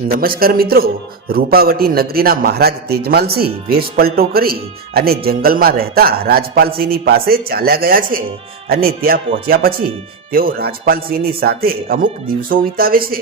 નમસ્કાર મિત્રો, રૂપાવટી નગરીના મહારાજ તેજમાલસિંહ વેશ પલટો કરી અને જંગલમાં રહેતા રાજપાલસિંહની પાસે ચાલ્યા ગયા છે અને ત્યાં પહોંચ્યા પછી તેઓ રાજપાલસિંહની સાથે અમુક દિવસો વિતાવે છે,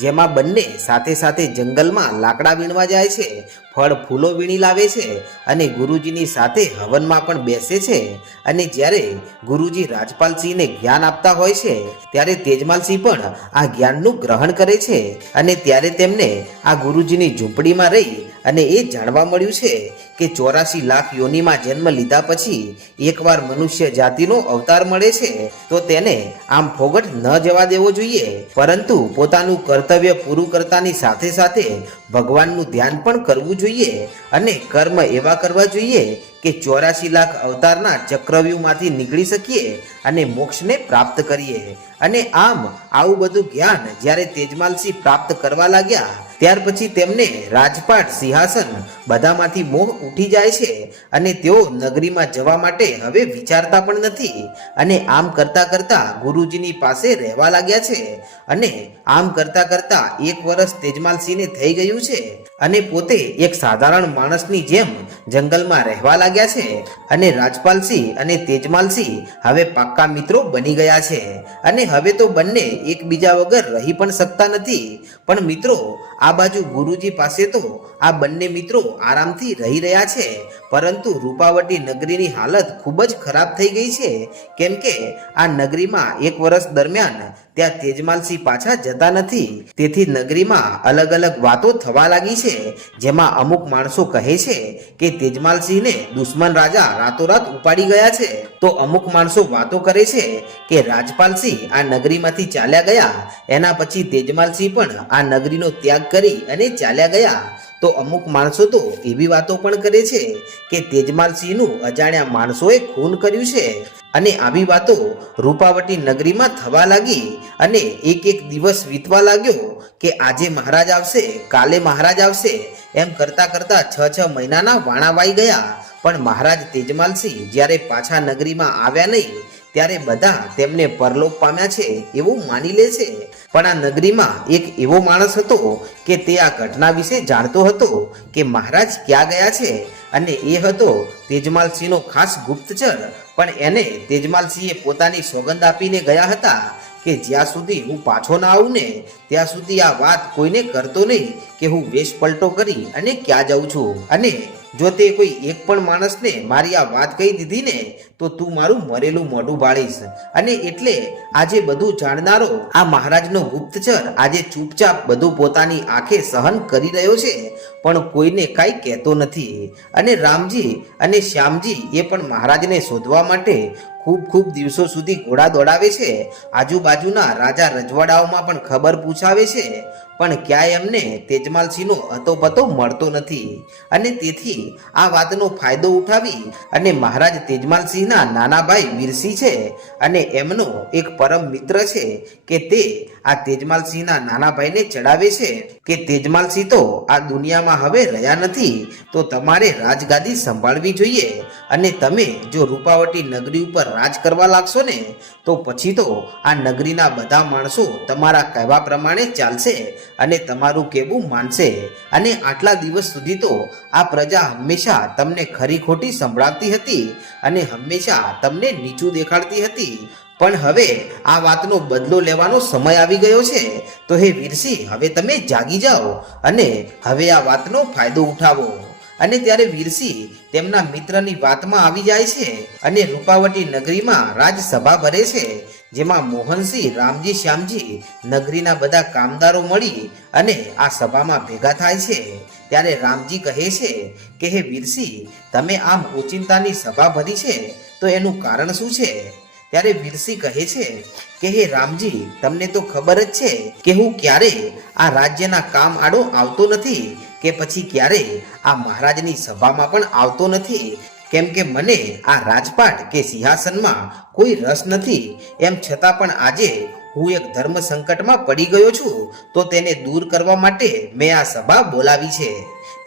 જેમાં બંને સાથે સાથે જંગલમાં લાકડા વીણવા જાય છે, ફળ ફૂલો વીણી લાવે છે અને ગુરુજીની સાથે હવનમાં પણ બેસે છે અને જ્યારે ગુરુજી રાજપાલસિંહને જ્ઞાન આપતા હોય છે, ત્યારે તેજમાલસિંહ પણ આ જ્ઞાનનું ગ્રહણ કરે છે અને ત્યારે તેમને આ ગુરુજીની ઝૂંપડીમાં રહી અને એ જાણવા મળ્યું છે કે ચોરાસી લાખ યોનિમાં જન્મ લીધા પછી એકવાર મનુષ્ય જાતિનો અવતાર મળે છે, તો તેને આમ ફોગટ ન જવા દેવો જોઈએ. પરંતુ પોતાનું કર્તવ્ય પૂરું કરતાની સાથે સાથે ભગવાનનું ધ્યાન પણ કરવું જોઈએ અને કર્મ એવા કરવા જોઈએ કે ચોરાશી લાખ અવતારના ચક્રવ્યૂહમાંથી નીકળી શકીએ અને મોક્ષને પ્રાપ્ત કરીએ. અને આમ આવું બધું જ્ઞાન જ્યારે તેજમાલસિંહ પ્રાપ્ત કરવા લાગ્યા ત્યાર પછી તેમને રાજપાટ, સિંહાસન બધામાંથી મોહ ઉઠી જાય છે અને તેઓ નગરીમાં જવા માટે હવે વિચારતા પણ નથી અને આમ કરતા કરતા ગુરુજીની પાસે રહેવા લાગ્યા છે અને આમ કરતા કરતા એક વર્ષ તેજમાલસિંહને થઈ ગયું છે અને પોતે એક સાધારણ માણસની જેમ જંગલમાં રહેવા લાગ્યા છે અને રાજપાલસિંહ અને તેજમાલસિંહ હવે પાક્કા મિત્રો બની ગયા છે અને હવે તો બંને એકબીજા વગર રહી પણ શકતા નથી. પણ મિત્રો આ બાજુ ગુરુજી પાસે તો આ બંને મિત્રો આરામથી રહી રહ્યા છે. પરંતુ રૂપાવટી નગરીની હાલત ખૂબ જ ખરાબ થઈ ગઈ છે. કેમ કે આ નગરીમાં એક વર્ષ દરમિયાન ત્યાં તેજમાલસિંહ પાછા જતા નથી. તેથી નગરીમાં અલગ અલગ વાતો થવા લાગી છે. જેમાં અમુક માણસો કહે છે કે તેજમાલસિંહને દુશ્મન રાજા રાતોરાત ઉપાડી ગયા છે. તો અમુક માણસો વાતો કરે છે કે રાજપાલસિંહ આ નગરીમાંથી ચાલ્યા ગયા. એના પછી તેજમાલસિંહ પણ આ નગરીનો ત્યાગ કરી અને ચાલ્યા ગયા. તો અમુક માણસો તો એવી વાતો પણ કરે છે કે તેજમાલસિંહનું અજાણ્યા માણસોએ ખૂન કર્યું છે. અને આવી વાતો રૂપાવટી નગરીમાં થવા લાગી અને એક એક દિવસ વીતવા લાગ્યો કે આજે મહારાજ આવશે, કાલે મહારાજ આવશે એમ કરતા કરતા છ છ મહિનાના વાણા વાઈ ગયા. પણ મહારાજ તેજમાલસિંહ જ્યારે પાછા નગરીમાં આવ્યા નહીં ત્યારે બધા તેમને પરલોક પામ્યા છે એવું માની લે છે. પણ આ નગરીમાં એક એવો માણસ હતો કે તે આ ઘટના વિશે જાણતો હતો કે મહારાજ ક્યાં ગયા છે અને એ હતો તેજમાલસિંહનો ખાસ ગુપ્તચર. પણ એને તેજમાલસિંહે પોતાની સોગંદ આપીને ગયા હતા કે જ્યાં સુધી હું પાછો ના આવું ને, ત્યાં સુધી આ વાત કોઈને કરતો નહીં કે હું વેશ પલટો કરી અને ક્યાં જાઉં છું. અને જો તે કોઈ એક પણ માણસને મારી આ વાત કહી દીધી ને તો તું મારું મરેલું મોઢું બાળીશ. અને એટલે આજે બધું જાણનારો આ મહારાજનો ગુપ્તચર આજે ચૂપચાપ બધું પોતાની આંખે સહન કરી રહ્યો છે, પણ કોઈને કાંઈ કહેતો નથી. અને રામજી અને શ્યામજી એ પણ મહારાજને શોધવા માટે ખૂબ ખૂબ દિવસો સુધી ઘોડા દોડાવે છે. આજુબાજુના રાજા રજવાડાઓમાં પણ ખબર પૂછાવે છે. પણ ક્યાંય એમને તેજમાલસિંહનો અતોપતો મળતો નથી. અને તેથી આ વાતનો ફાયદો ઉઠાવી અને મહારાજ તેજમાલસિંહના નાના ભાઈ વીરસિંહ છે. અને એમનો એક પરમ મિત્ર છે કે તે આ તેજમાલસિંહના નાના ભાઈને ચડાવે છે કે તેજમાલસિંહ તો આ દુનિયામાં હવે રહ્યા નથી, તો તમારે રાજગાદી સંભાળવી જોઈએ. અને તમે જો રૂપાવટી નગરી ઉપર રાજ કરવા લાગશો ને, તો પછી તો આ નગરીના બધા માણસો તમારા કહેવા પ્રમાણે ચાલશે અને તમારું કહેવું માનશે. અને આટલા દિવસ સુધી તો આ પ્રજા હંમેશા તમને ખરી ખોટી સંભળાવતી હતી અને હંમેશા તમને નીચું દેખાડતી હતી. પણ હવે આ વાતનો બદલો લેવાનો સમય આવી ગયો છે. તો હે વીરસિંહ હવે તમે જાગી જાઓ અને હવે આ વાતનો ફાયદો ઉઠાવો. અને ત્યારે વીરસિંહ તેમના મિત્રની વાતમાં આવી જાય છે અને રૂપાવટી નગરીમાં રાજસભા ભરે છે, જેમાં મોહનસિંહ, રામજી, શ્યામજી નગરીના બધા કામદારો મળી અને આ સભામાં ભેગા થાય છે. ત્યારે રામજી કહે છે કે, હે વીરસિંહ તમે આમ ઓચિંતાની સભા ભરી છે, તો એનું કારણ શું છે? ત્યારે વીરસિંહ કહે છે કે, હે રામજી, તમને તો ખબર જ છે કે હું ક્યારે આ રાજ્યના કામ આડો આવતો નથી, કે પછી ક્યારે આ મહારાજની સભામાં પણ આવતો નથી. કેમ કે મને આ રાજપાટ કે સિંહાસનમાં કોઈ રસ નથી. એમ છતાં પણ આજે હું એક ધર્મ સંકટમાં પડી ગયો છું, તો તેને દૂર કરવા માટે મેં આ સભા બોલાવી છે.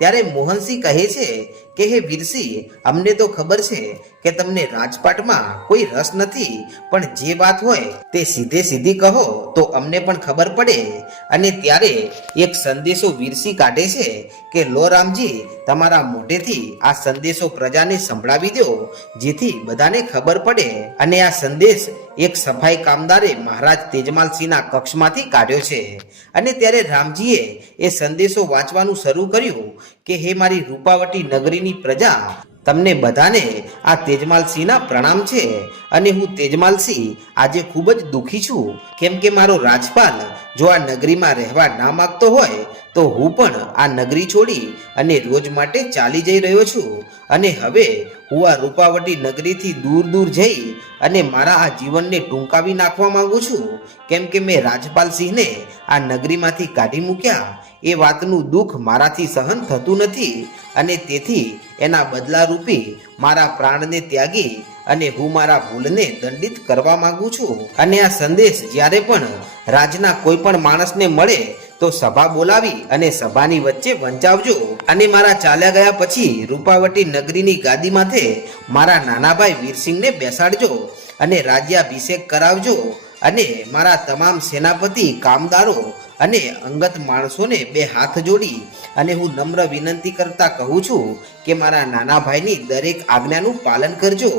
ત્યારે મોહનસિંહ કહે છે કે, હે વીરસિંહ અમને તો ખબર છે કે તમને રાજપાટમાં કોઈ રસ નથી, પણ જે વાત હોય તે સીધે સીધી કહો, તો અમને પણ ખબર પડે. અને ત્યારે એક સંદેશો વીરસિંહ કાઢે છે કે, લો રામજી, તમારા મોઢેથી આ સંદેશો પ્રજાને સંભળાવી દો જેથી બધાને ખબર પડે. અને આ સંદેશ એક સફાઈ કામદારે મહારાજ તેજમાલસિંહના કક્ષમાંથી કાઢ્યો છે. અને ત્યારે રામજીએ એ સંદેશો વાંચવાનું શરૂ કર્યું કે, હે મારી રૂપાવટી નગરીની પ્રજા, તમને બધાને આ તેજમાલસિંહના પ્રણામ છે. અને હું તેજમાલસિંહ આજે ખૂબ જ દુઃખી છું. કેમ કે મારો રાજપાલ જો આ નગરીમાં રહેવા ના માગતો હોય, તો હું પણ આ નગરી છોડી અને રોજ માટે ચાલી જઈ રહ્યો છું. અને હવે હું આ રૂપાવટી નગરીથી દૂર દૂર જઈ અને મારા આ જીવનને ટૂંકાવી નાખવા માંગુ છું, કેમ કે મેં રાજપાલ સિંહને આ નગરીમાંથી કાઢી મૂક્યા, એ વાતનું દુઃખ મારાથી સહન થતું નથી અને તેથી એના બદલા રૂપી મારા પ્રાણને ત્યાગી અને હું મારા ભૂલને દંડિત કરવા માંગુ છું. અને આ સંદેશ જ્યારે પણ રાજના કોઈ પણ માણસને મળે તો સભા બોલાવી અને સભાની વચ્ચે વંચાવજો. અને મારા ચાલ્યા ગયા પછી રૂપાવટી નગરીની ગાદી માથે મારા નાના ભાઈ વીરસિંહને બેસાડજો અને રાજ્યાભિષેક કરાવજો અને મારા તમામ સેનાપતિ, કામદારો અને અંગત માણસોને બે હાથ જોડી અને હું નમ્ર વિનંતી કરતા કહું છું કે મારા નાના ભાઈની દરેક આજ્ઞાનું પાલન કરજો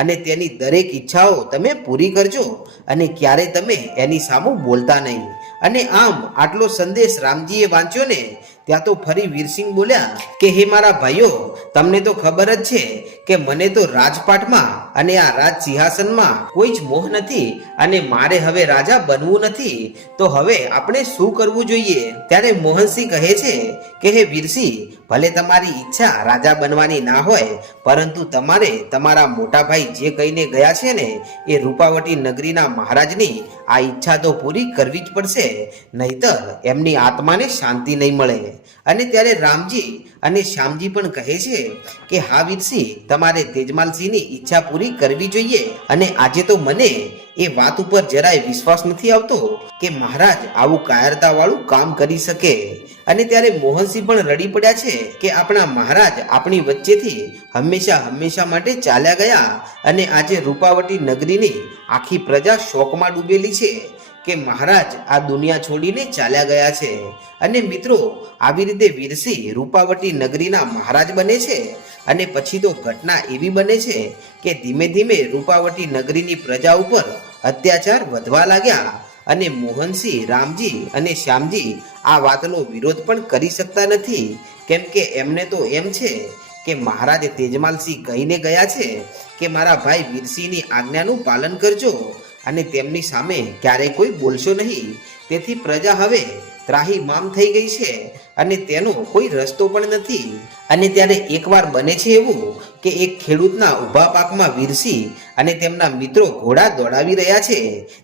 અને તેની દરેક ઈચ્છાઓ તમે પૂરી કરજો અને ક્યારે તમે એની સામું બોલતા નહીં. અને આમ આટલો સંદેશ રામજીએ વાંચ્યો ને, ત્યાં તો ફરી વીરસિંહ બોલ્યા કે, હે મારા ભાઈઓ, તમને તો ખબર જ છે કે મને તો રાજપાટમાં અને આ રાજ સિંહાસનમાં કોઈ જ મોહ નથી અને મારે હવે રાજા બનવું નથી. તો હવે આપણે શું કરવું જોઈએ? ત્યારે મોહનસિંહ કહે છે કે, હે વીરસિંહ, ભલે તમારી ઈચ્છા રાજા બનવાની ના હોય, પરંતુ તમારે તમારા મોટા ભાઈ જે કહીને ગયા છે ને, એ રૂપાવટી નગરીના મહારાજની આ ઈચ્છા તો પૂરી કરવી જ પડશે. નહીતર એમની આત્માને શાંતિ નહીં મળે. અને ત્યારે રામજી અને શ્યામજી પણ કહે છે કે, હા વીરસિંહ તમારે તેજમાલસિંહની ઈચ્છા પૂરી કરવી જોઈએ અને આજે તો મને એ વાત ઉપર જરાય વિશ્વાસ નથી આવતો કે મહારાજ આવું કાયરતાવાળું કામ કરી શકે. અને ત્યારે મોહનસિંહ પણ રડી પડ્યા છે કે, આપણા મહારાજ આપણી વચ્ચેથી હંમેશા હંમેશા માટે ચાલ્યા ગયા અને આજે રૂપાવટી નગરીની આખી પ્રજા શોકમાં ડૂબેલી છે. કે મહારાજ, આ દુનિયા છોડીને ચાલ્યા ગયા છે. અને મિત્રો, આવી રીતે વીરસિંહ રૂપાવટી નગરીના મહારાજ બને છે અને પછી તો ઘટના એવી બને છે કે ધીમે ધીમે રૂપાવટી નગરીની પ્રજા ઉપર અત્યાચાર વધવા લાગ્યા અને મોહનસિંહ, રામજી અને શ્યામજી આ વાતનો વિરોધ પણ કરી શકતા નથી. કેમ કે એમને તો એમ છે કે મહારાજ તેજમાલસિંહ કહીને ગયા છે કે મારા ભાઈ વીરસિંહની આજ્ઞાનું પાલન કરજો. અને તેમની સામે ક્યારેય કોઈ બોલશો નહીં. તેથી પ્રજા હવે ત્રાહી મામ થઈ ગઈ છે અને તેનો કોઈ રસ્તો પણ નથી. અને ત્યારે એકવાર બને છે એવું કે એક ખેડૂતના ઊભા પાકમાં વીરસી અને તેમના મિત્રો ઘોડા દોડાવી રહ્યા છે.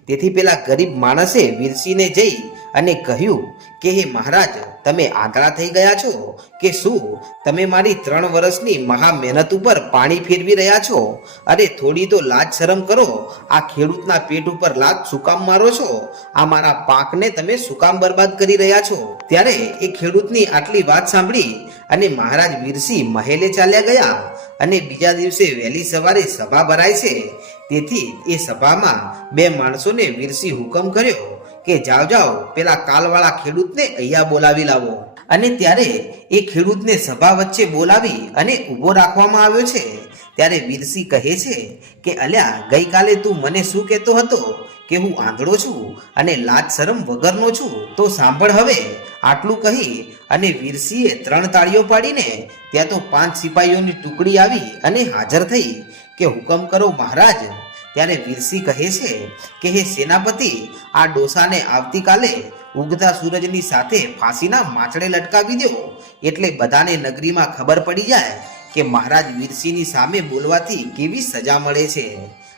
તેથી પેલા ગરીબ માણસે વીરસીને જઈ અને કહ્યું કે, હે મહારાજ, તમે આંધળા થઈ ગયા છો? કે શું? તમે મારી ત્રણ વર્ષની મહા મહેનત ઉપર પાણી ફેરવી રહ્યા છો? અરે, થોડી તો લાજ શરમ કરો. આ ખેડૂતના પેટ ઉપર લાજ સુકામ મારો છો. આ મારા પાકને તમે સુકામ બરબાદ કરી રહ્યા છો. ત્યારે એ ખેડૂતની આટલી વાત સાંભળી અને મહારાજ વીરસિંહ મહેલે ચાલ્યા ગયા અને બીજા દિવસે વહેલી સવારે સભા ભરાય છે. તેથી એ સભામાં બે માણસોને વીરસિંહ હુકમ કર્યો. કે જાઓ જાઓ, પેલા કાલવાળા ખેડૂતને અહીંયા બોલાવી લાવો. અને ત્યારે એ ખેડૂતને સભા વચ્ચે બોલાવી અને ઊભો રાખવામાં આવ્યો છે. ત્યારે વીરસિંહ કહે છે કે, અલ્યા, ગઈકાલે તું મને શું કહેતો હતો? કે હું આંધળો છું અને લાજ શરમ વગરનો છું. તો સાંભળ હવે. આટલું કહી અને વીરસિંહે ત્રણ તાળીઓ પાડીને ત્યાં તો પાંચ સિપાહીઓની ટુકડી આવી અને હાજર થઈ કે, હુકમ કરો મહારાજ ત્યારે વીરસિંહ કહે છે કે, હે સેનાપતિ, આ ડોસાને આવતીકાલે ઉગતા સૂરજની સાથે ફાંસીના માછડે લટકાવી દો એટલે બધાને નગરીમાં ખબર પડી જાય કે મહારાજ વીરસિંહની સામે બોલવાથી કેવી સજા મળે છે.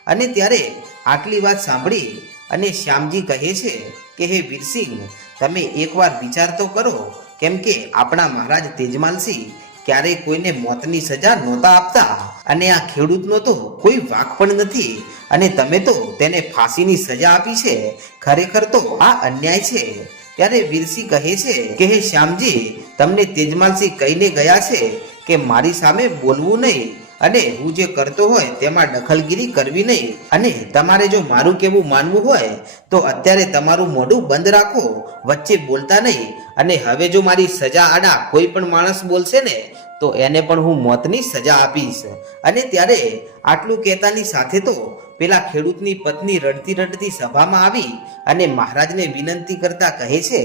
અને ત્યારે આટલી વાત સાંભળી અને શ્યામજી કહે છે કે, હે વીરસિંહ, તમે એકવાર વિચાર તો કરો, કેમ કે આપણા મહારાજ તેજમાલસિંહ ક્યારેય કોઈને મોતની સજા નહોતા આપતા. અને આ ખેડૂતનો તો કોઈ વાક પણ નથી. અને તમે તો તેને ફાંસીની સજા આપી છે. ખરેખર તો આ અન્યાય છે. ત્યારે વીરસિંહ કહે છે કે, હે શ્યામજી, તમને તેજમાલસિંહ કહીને ગયા છે કે મારી સામે બોલવું નહીં. અને હું જે કરતો હોય તેમાં દખલગીરી કરવી નહીં. અને તમારે જો મારું કેવું માનવું હોય, તો અત્યારે તમારું મોઢું બંધ રાખો, વચ્ચે બોલતા નહીં. અને હવે જો મારી સજા આડા કોઈ પણ માણસ બોલશે ને, તો એને પણ હું મોતની સજા આપીશ. અને ત્યારે આટલું કહેતાની સાથે તો પેલા ખેડૂતની પત્ની રડતી રડતી સભામાં આવી અને મહારાજને વિનંતી કરતા કહે છે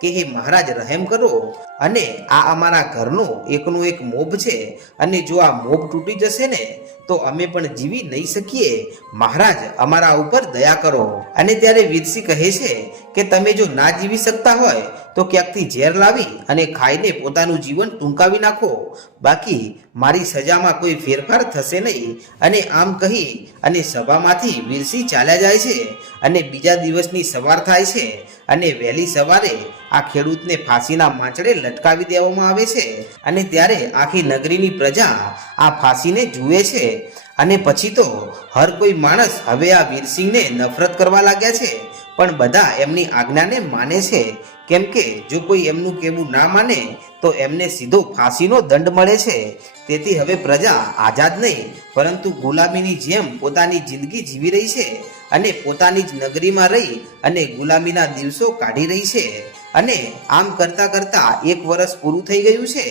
કે, હે મહારાજ, રહેમ કરો અને આ અમારા ઘરનો એકનો એક મોભ છે અને જો આ મોભ તૂટી જશે ને તો અમે પણ જીવી નહીં શકીએ. મહારાજ, અમારા ઉપર દયા કરો. અને ત્યારે વીરસિંહ કહે છે કે તમે જો ના જીવી શકતા હોય, તો ક્યાંકથી ઝેર લાવી અને ખાઈને પોતાનું જીવન ટૂંકાવી નાખો. બાકી મારી સજામાં કોઈ ફેરફાર થશે નહીં. અને આમ કહી અને સભામાંથી વીરસિંહ ચાલ્યા જાય છે. અને બીજા દિવસની સવાર થાય છે. અને વહેલી સવારે આ ખેડૂતને ફાંસીના માંચડે લટકાવી દેવામાં આવે છે અને ત્યારે આખી નગરીની પ્રજા આ ફાંસીને જુએ છે. અને પછી તો હર કોઈ માણસ હવે આ વીરસિંહને નફરત કરવા લાગ્યા છે. પણ બધા એમની આજ્ઞાને માને છે. કેમ કે જો કોઈ એમનું કહેવું ના માને, તો એમને સીધો ફાંસીનો દંડ મળે છે. તેથી હવે પ્રજા આઝાદ નહીં, પરંતુ ગુલામીની જેમ પોતાની જિંદગી જીવી રહી છે અને પોતાની જ નગરીમાં રહી અને ગુલામીના દિવસો કાઢી રહી છે. અને આમ કરતા કરતા એક વર્ષ પૂરું થઈ ગયું છે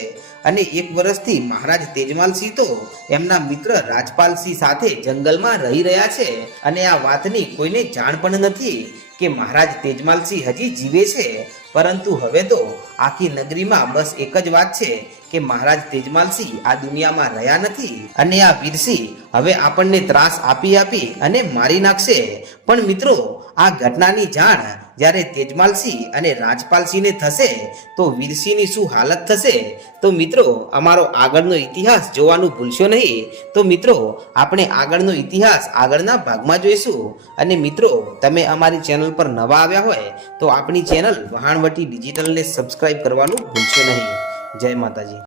અને એક વર્ષથી મહારાજ તેજમાલસિંહ તો એમના મિત્ર રાજપાલસિંહ સાથે જંગલમાં રહી રહ્યા છે. અને આ વાતની કોઈને જાણ પણ નથી કે મહારાજ તેજમાલસિંહ હજી જીવે છે. પરંતુ હવે તો આખી નગરીમાં બસ એક જ વાત છે કે મહારાજ તેજમાલસિંહ આ દુનિયામાં રહ્યા નથી અને આ વીરસિંહ હવે આપણને ત્રાસ આપી આપી અને મારી નાખશે. પણ મિત્રો, આ ઘટનાની જાણ જ્યારે તેજમાલસિંહ અને રાજપાલસિંહને થશે, તો વીરસિંહની શું હાલત થશે? તો મિત્રો, અમારો આગળનો ઇતિહાસ જોવાનું ભૂલશો નહીં. તો મિત્રો, આપણે આગળનો ઇતિહાસ આગળના ભાગમાં જોઈશું. અને મિત્રો, તમે અમારી ચેનલ પર નવા આવ્યા હોય, તો આપણી ચેનલ વહાણવટી ડિજિટલને સબસ્ક્રાઇબ કરવાનું ભૂલશો નહીં. જય માતાજી.